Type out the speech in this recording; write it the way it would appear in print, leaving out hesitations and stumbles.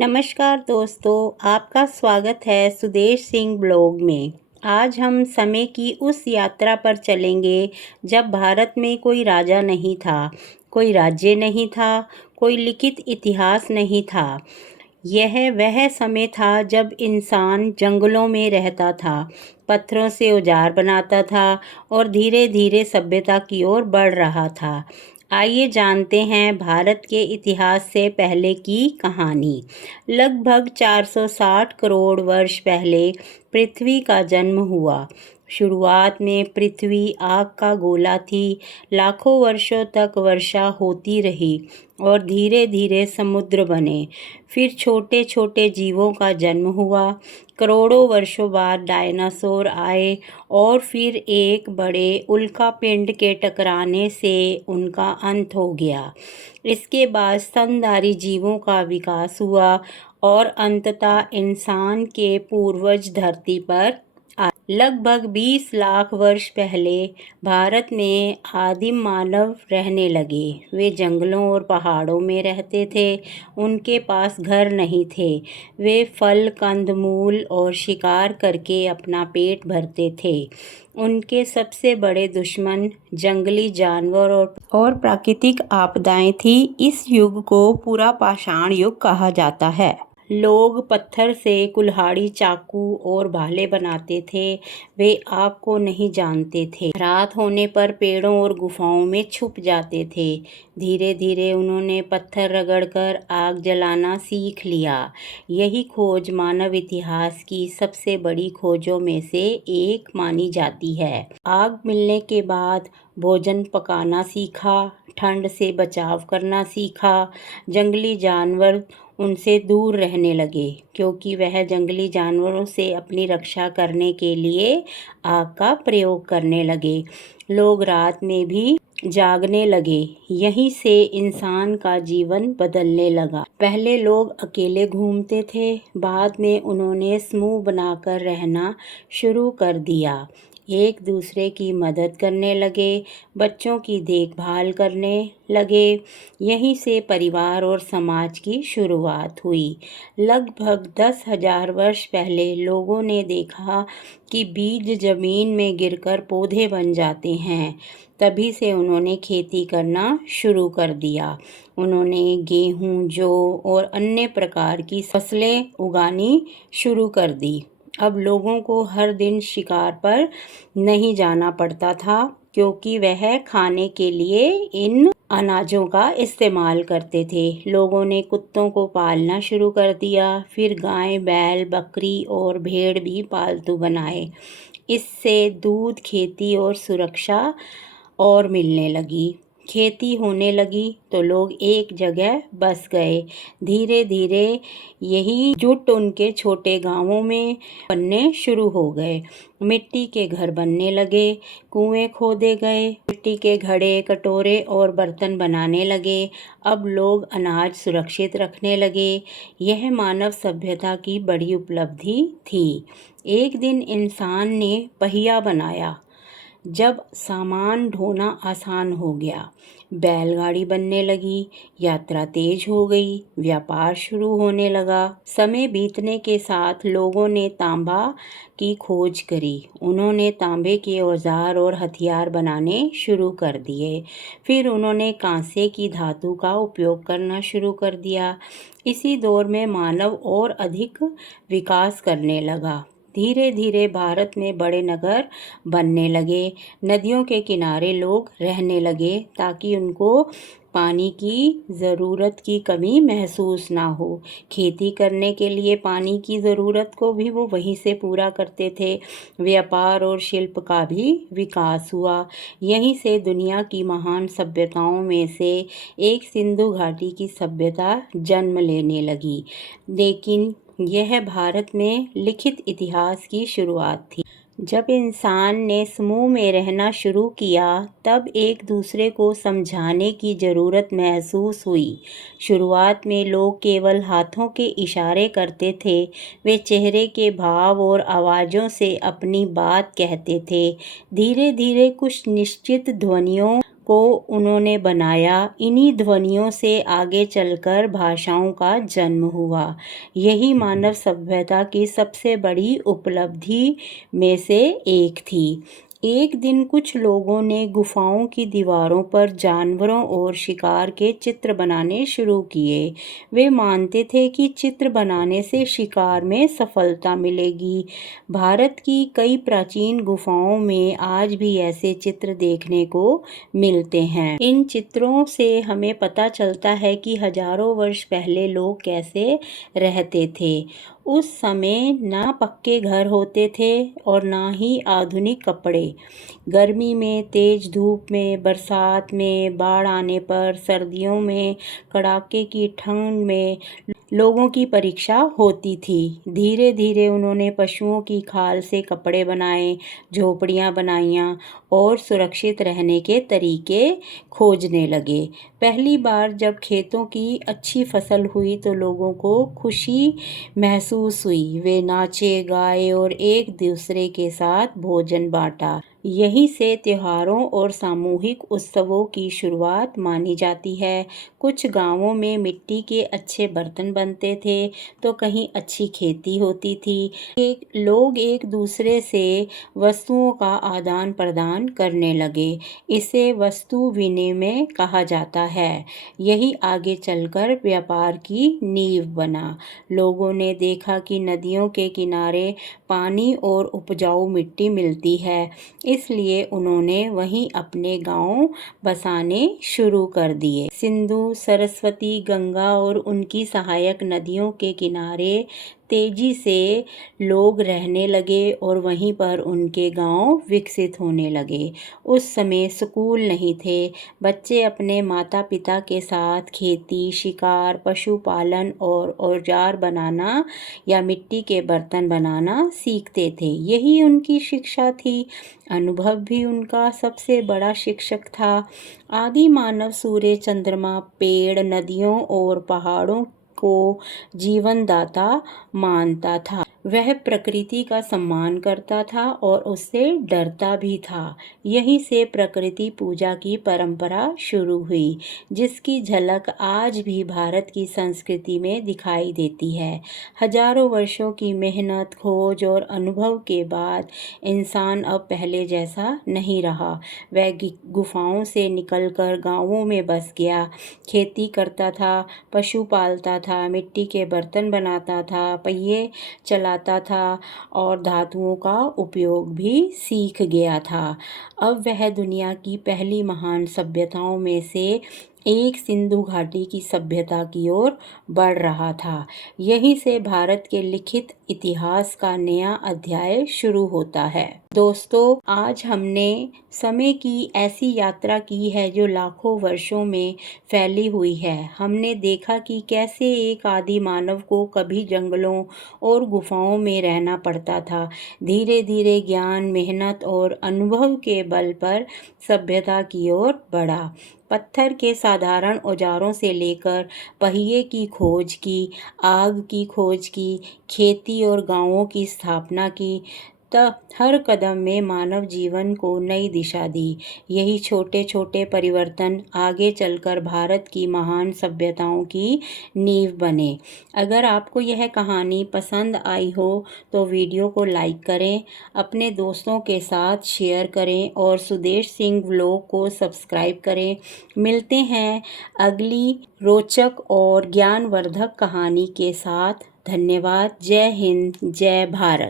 नमस्कार दोस्तों, आपका स्वागत है सुदेश सिंह ब्लॉग में। आज हम समय की उस यात्रा पर चलेंगे जब भारत में कोई राजा नहीं था, कोई राज्य नहीं था, कोई लिखित इतिहास नहीं था। यह वह समय था जब इंसान जंगलों में रहता था, पत्थरों से औजार बनाता था और धीरे धीरे सभ्यता की ओर बढ़ रहा था। आइए जानते हैं भारत के इतिहास से पहले की कहानी। लगभग 460 करोड़ वर्ष पहले पृथ्वी का जन्म हुआ। शुरुआत में पृथ्वी आग का गोला थी। लाखों वर्षों तक वर्षा होती रही और धीरे धीरे समुद्र बने। फिर छोटे छोटे जीवों का जन्म हुआ। करोड़ों वर्षों बाद डायनासोर आए और फिर एक बड़े उल्कापिंड के टकराने से उनका अंत हो गया। इसके बाद स्तनधारी जीवों का विकास हुआ और अंततः इंसान के पूर्वज धरती पर आए। लगभग 20 लाख वर्ष पहले भारत में आदिम मानव रहने लगे। वे जंगलों और पहाड़ों में रहते थे। उनके पास घर नहीं थे। वे फल, कंदमूल और शिकार करके अपना पेट भरते थे। उनके सबसे बड़े दुश्मन जंगली जानवर और प्राकृतिक आपदाएं थी। इस युग को पूरा पाषाण युग कहा जाता है। लोग पत्थर से कुल्हाड़ी, चाकू और भाले बनाते थे। वे आग को नहीं जानते थे। रात होने पर पेड़ों और गुफाओं में छुप जाते थे। धीरे धीरे उन्होंने पत्थर रगड़कर आग जलाना सीख लिया। यही खोज मानव इतिहास की सबसे बड़ी खोजों में से एक मानी जाती है। आग मिलने के बाद भोजन पकाना सीखा, ठंड से बचाव करना सीखा। जंगली जानवर उनसे दूर रहने लगे क्योंकि वह जंगली जानवरों से अपनी रक्षा करने के लिए आग का प्रयोग करने लगे। लोग रात में भी जागने लगे। यहीं से इंसान का जीवन बदलने लगा। पहले लोग अकेले घूमते थे, बाद में उन्होंने समूह बनाकर रहना शुरू कर दिया। एक दूसरे की मदद करने लगे, बच्चों की देखभाल करने लगे। यहीं से परिवार और समाज की शुरुआत हुई। लगभग 10,000 वर्ष पहले लोगों ने देखा कि बीज जमीन में गिरकर पौधे बन जाते हैं। तभी से उन्होंने खेती करना शुरू कर दिया। उन्होंने गेहूं, जौ और अन्य प्रकार की फसलें उगानी शुरू कर दी। अब लोगों को हर दिन शिकार पर नहीं जाना पड़ता था क्योंकि वह खाने के लिए इन अनाजों का इस्तेमाल करते थे। लोगों ने कुत्तों को पालना शुरू कर दिया। फिर गाय, बैल, बकरी और भेड़ भी पालतू बनाए। इससे दूध, खेती और सुरक्षा और मिलने लगी। खेती होने लगी तो लोग एक जगह बस गए। धीरे धीरे यही जुट उनके छोटे गांवों में बनने शुरू हो गए। मिट्टी के घर बनने लगे, कुएं खोदे गए, मिट्टी के घड़े, कटोरे और बर्तन बनाने लगे। अब लोग अनाज सुरक्षित रखने लगे। यह मानव सभ्यता की बड़ी उपलब्धि थी। एक दिन इंसान ने पहिया बनाया। जब सामान ढोना आसान हो गया, बैलगाड़ी बनने लगी, यात्रा तेज हो गई, व्यापार शुरू होने लगा। समय बीतने के साथ लोगों ने तांबा की खोज करी। उन्होंने तांबे के औजार और हथियार बनाने शुरू कर दिए। फिर उन्होंने कांसे की धातु का उपयोग करना शुरू कर दिया। इसी दौर में मानव और अधिक विकास करने लगा। धीरे धीरे भारत में बड़े नगर बनने लगे। नदियों के किनारे लोग रहने लगे ताकि उनको पानी की ज़रूरत की कमी महसूस ना हो। खेती करने के लिए पानी की ज़रूरत को भी वो वहीं से पूरा करते थे। व्यापार और शिल्प का भी विकास हुआ। यहीं से दुनिया की महान सभ्यताओं में से एक सिंधु घाटी की सभ्यता जन्म लेने लगी। लेकिन यह भारत में लिखित इतिहास की शुरुआत थी। जब इंसान ने समूह में रहना शुरू किया, तब एक दूसरे को समझाने की ज़रूरत महसूस हुई। शुरुआत में लोग केवल हाथों के इशारे करते थे। वे चेहरे के भाव और आवाज़ों से अपनी बात कहते थे। धीरे धीरे कुछ निश्चित ध्वनियों को उन्होंने बनाया। इन्हीं ध्वनियों से आगे चलकर भाषाओं का जन्म हुआ। यही मानव सभ्यता की सबसे बड़ी उपलब्धि में से एक थी। एक दिन कुछ लोगों ने गुफाओं की दीवारों पर जानवरों और शिकार के चित्र बनाने शुरू किए। वे मानते थे कि चित्र बनाने से शिकार में सफलता मिलेगी। भारत की कई प्राचीन गुफाओं में आज भी ऐसे चित्र देखने को मिलते हैं। इन चित्रों से हमें पता चलता है कि हजारों वर्ष पहले लोग कैसे रहते थे। उस समय ना पक्के घर होते थे और ना ही आधुनिक कपड़े। गर्मी में तेज धूप में, बरसात में, बाढ़ आने पर, सर्दियों में कड़ाके की ठंड में लोगों की परीक्षा होती थी। धीरे धीरे उन्होंने पशुओं की खाल से कपड़े बनाए, झोपड़ियाँ बनाईं और सुरक्षित रहने के तरीके खोजने लगे। पहली बार जब खेतों की अच्छी फसल हुई तो लोगों को खुशी महसूस हुई। वे नाचे, गाए और एक दूसरे के साथ भोजन बांटा। यहीं से त्योहारों और सामूहिक उत्सवों की शुरुआत मानी जाती है। कुछ गांवों में मिट्टी के अच्छे बर्तन बनते थे तो कहीं अच्छी खेती होती थी। लोग एक दूसरे से वस्तुओं का आदान प्रदान करने लगे। इसे वस्तु विनिमय कहा जाता है। यही आगे चलकर व्यापार की नींव बना। लोगों ने देखा कि नदियों के किनारे पानी और उपजाऊ मिट्टी मिलती है, इसलिए उन्होंने वहीं अपने गांव बसाने शुरू कर दिए। सिंधु, सरस्वती, गंगा और उनकी सहायक नदियों के किनारे तेजी से लोग रहने लगे और वहीं पर उनके गांव विकसित होने लगे। उस समय स्कूल नहीं थे। बच्चे अपने माता पिता के साथ खेती, शिकार, पशुपालन और औजार बनाना या मिट्टी के बर्तन बनाना सीखते थे। यही उनकी शिक्षा थी। अनुभव भी उनका सबसे बड़ा शिक्षक था। आदि मानव सूर्य, चंद्रमा, पेड़, नदियों और पहाड़ों को जीवनदाता मानता था। वह प्रकृति का सम्मान करता था और उससे डरता भी था। यहीं से प्रकृति पूजा की परंपरा शुरू हुई, जिसकी झलक आज भी भारत की संस्कृति में दिखाई देती है। हजारों वर्षों की मेहनत, खोज और अनुभव के बाद इंसान अब पहले जैसा नहीं रहा। वह गुफाओं से निकलकर गांवों में बस गया, खेती करता था, पशु पालता था, मिट्टी के बर्तन बनाता था, पहिए चलाता था और धातुओं का उपयोग भी सीख गया था। अब वह दुनिया की पहली महान सभ्यताओं में से एक सिंधु घाटी की सभ्यता की ओर बढ़ रहा था। यहीं से भारत के लिखित इतिहास का नया अध्याय शुरू होता है। दोस्तों, आज हमने समय की ऐसी यात्रा की है जो लाखों वर्षों में फैली हुई है। हमने देखा कि कैसे एक आदि मानव को कभी जंगलों और गुफाओं में रहना पड़ता था। धीरे धीरे ज्ञान, मेहनत और अनुभव के बल पर सभ्यता की ओर बढ़ा। पत्थर के साधारण औजारों से लेकर पहिए की खोज की, आग की खोज की, खेती और गांवों की स्थापना की, हर कदम में मानव जीवन को नई दिशा दी। यही छोटे छोटे परिवर्तन आगे चलकर भारत की महान सभ्यताओं की नींव बने। अगर आपको यह कहानी पसंद आई हो तो वीडियो को लाइक करें, अपने दोस्तों के साथ शेयर करें और सुदेश सिंह व्लॉग को सब्सक्राइब करें। मिलते हैं अगली रोचक और ज्ञानवर्धक कहानी के साथ। धन्यवाद। जय हिंद, जय भारत।